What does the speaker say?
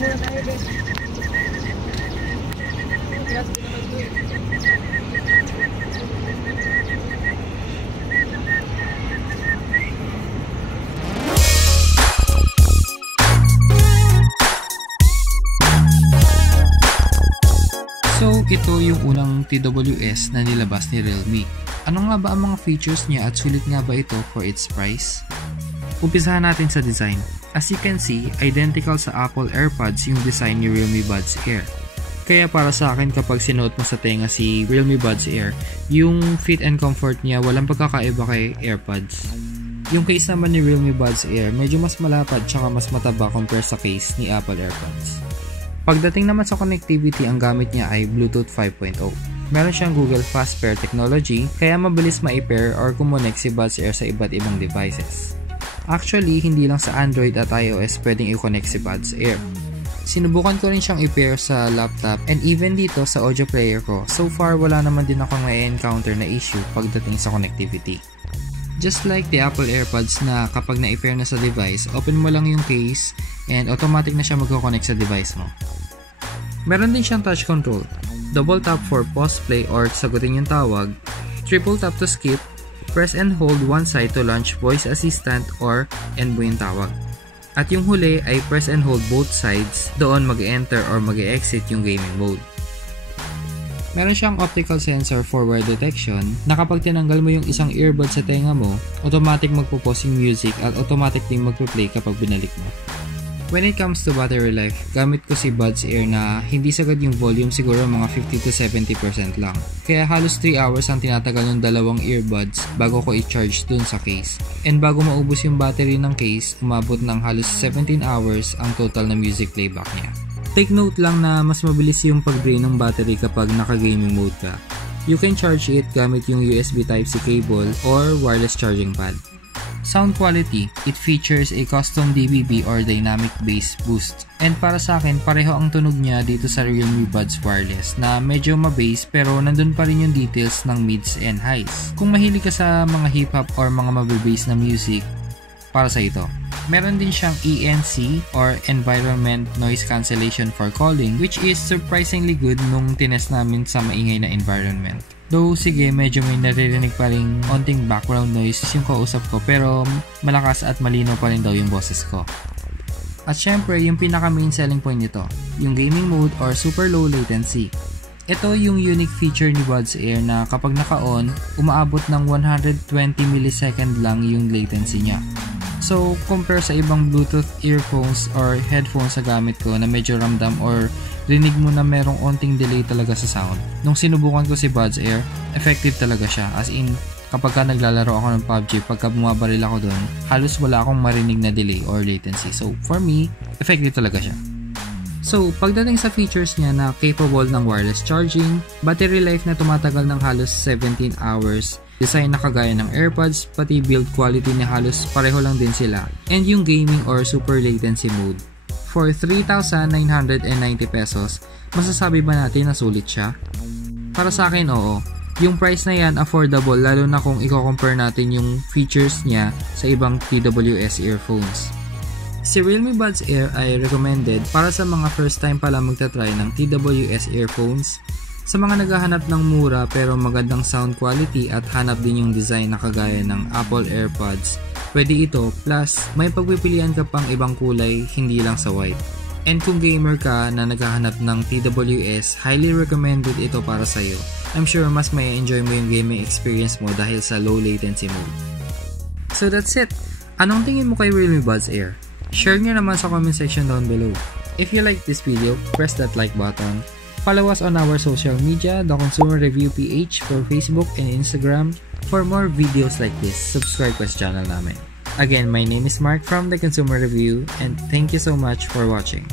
So, ito yung unang TWS na nilabas ni Realme. Ano nga ba ang mga features niya at sulit nga ba ito for its price? Umpisahan natin sa design. As you can see, identical sa Apple AirPods yung design ni Realme Buds Air. Kaya para sa akin kapag sinuot mo sa tenga si Realme Buds Air, yung fit and comfort niya walang pagkakaiba kay AirPods. Yung case naman ni Realme Buds Air medyo mas malapad tsaka mas mataba compare sa case ni Apple AirPods. Pagdating naman sa connectivity, ang gamit niya ay Bluetooth 5.0. Meron siyang Google Fast Pair technology kaya mabilis ma-pair or kumonek si Buds Air sa iba't ibang devices. Actually, hindi lang sa Android at iOS pwedeng i-connect si Buds Air. Sinubukan ko rin siyang i-pair sa laptop and even dito sa audio player ko. So far, wala naman din akong na-encounter na issue pagdating sa connectivity. Just like the Apple AirPods na kapag na-pair na sa device, open mo lang yung case and automatic na siya magko-connect sa device mo. Meron din siyang touch control. Double tap for pause, play or sagutin yung tawag. Triple tap to skip. Press and hold one side to launch voice assistant or end mo yung tawag. At yung huli ay press and hold both sides, doon mag-enter or mag-exit yung gaming mode. Meron siyang optical sensor for wear detection na kapag tinanggal mo yung isang earbud sa tenga mo, automatic magpo-pause yung music at automatic ding magpo-play kapag binalik mo. When it comes to battery life, gamit ko si Buds Air na hindi sagad yung volume, siguro mga 50 to 70% lang. Kaya halos 3 hours ang tinatagal ng dalawang earbuds bago ko i-charge dun sa case. And bago maubos yung battery ng case, umabot ng halos 17 hours ang total na music playback niya. Take note lang na mas mabilis yung pag-drain ng battery kapag naka-gaming mode ka. You can charge it gamit yung USB Type-C cable or wireless charging pad. Sound quality, it features a custom DBB or dynamic bass boost. And para sa akin, pareho ang tunog niya dito sa Realme Buds Wireless na medyo ma-bass pero nandun pa rin yung details ng mids and highs. Kung mahilig ka sa mga hip-hop or mga mababass na music, para sa ito. Meron din siyang ENC or Environment Noise Cancellation for calling, which is surprisingly good nung tinest namin sa maingay na environment. Though sige, medyo may naririnig pa rin onting background noise yung kausap ko pero malakas at malinaw pa rin daw yung boses ko. At syempre, yung pinaka main selling point nito, yung gaming mode or super low latency. Ito yung unique feature ni Buds Air na kapag naka-on, umaabot ng 120 millisecond lang yung latency niya. So, compare sa ibang Bluetooth earphones or headphones sa gamit ko na medyo ramdam or rinig mo na merong onting delay talaga sa sound. Nung sinubukan ko si Buds Air, effective talaga siya. As in, kapag ka naglalaro ako ng PUBG, pagka bumabaril ako dun, halos wala akong marinig na delay or latency. So, for me, effective talaga siya. So, pagdating sa features niya na capable ng wireless charging, battery life na tumatagal ng halos 17 hours, design na kagaya ng AirPods, pati build quality niya halos pareho lang din sila, and yung gaming or super latency mode. For 3,990 pesos, masasabi ba natin na sulit siya? Para sa akin, oo. Yung price na yan, affordable lalo na kung i-compare natin yung features niya sa ibang TWS earphones. Si Realme Buds Air ay recommended para sa mga first time pala magta-try ng TWS earphones, sa mga naghahanap ng mura pero magandang sound quality at hanap din yung design na kagaya ng Apple AirPods, pwede ito, plus may pagpipilian ka pang ibang kulay, hindi lang sa white. And kung gamer ka na naghahanap ng TWS, highly recommended ito para sa'yo. I'm sure mas may enjoy mo yung gaming experience mo dahil sa low latency mode. So that's it! Anong tingin mo kay Realme Buds Air? Share nyo naman sa comment section down below. If you like this video, press that like button. Follow us on our social media, The Consumer Review PH for Facebook and Instagram. For more videos like this, subscribe ko sa channel namin. Again, my name is Mark from The Consumer Review and thank you so much for watching.